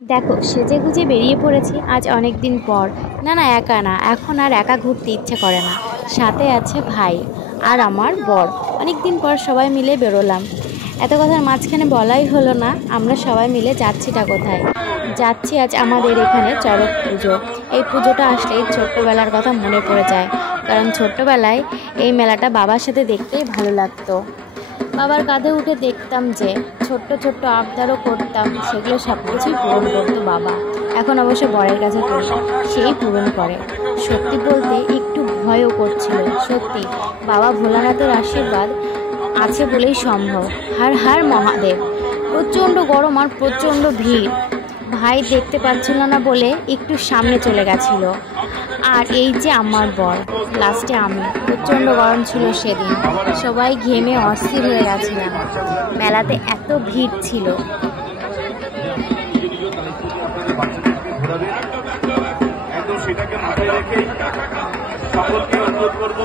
দেখো সেজেগুজে বেরিয়ে পড়েছি আজ অনেক দিন পর। না না, একা না, এখন আর একা ঘুরতে ইচ্ছে করে না। সাথে আছে ভাই আর আমার বর। অনেক দিন পর সবাই মিলে বেরোলাম। এত কথার মাঝখানে বলাই হলো না, আমরা সবাই মিলে যাচ্ছিটা কোথায়। যাচ্ছি আজ আমাদের এখানে চড়ক পুজো। এই পুজোটা আসলেই ছোট্টবেলার কথা মনে পড়ে যায়, কারণ ছোট্টবেলায় এই মেলাটা বাবার সাথে দেখতেই ভালো লাগতো। বাবার কাঁধে উঠে দেখতাম যে ছোট্ট ছোট্ট আবদারও করতাম, সেগুলো সব কিছুই পূরণ করতো বাবা। এখন অবশ্য বরের কাছে করি, সেই পূরণ করে। সত্যি বলতে একটু ভয়ও করছিল। সত্যি বাবা ভোলানাথের আশীর্বাদ আছে বলেই সম্ভব। হার হার মহাদেব। প্রচণ্ড গরম আর প্রচণ্ড ভিড়। ভাই দেখতে পাচ্ছিল না বলে একটু সামনে চলে গেছিল। আর এই যে আমার বর, লাস্টে আমি। প্রচণ্ড গরম ছিল সেদিন, সবাই ঘেমে অস্থির হয়ে গেছিলাম। মেলাতে এত ভিড় ছিল। সেটাকে মাথায় রেখে সকলকে অনুরোধ করবো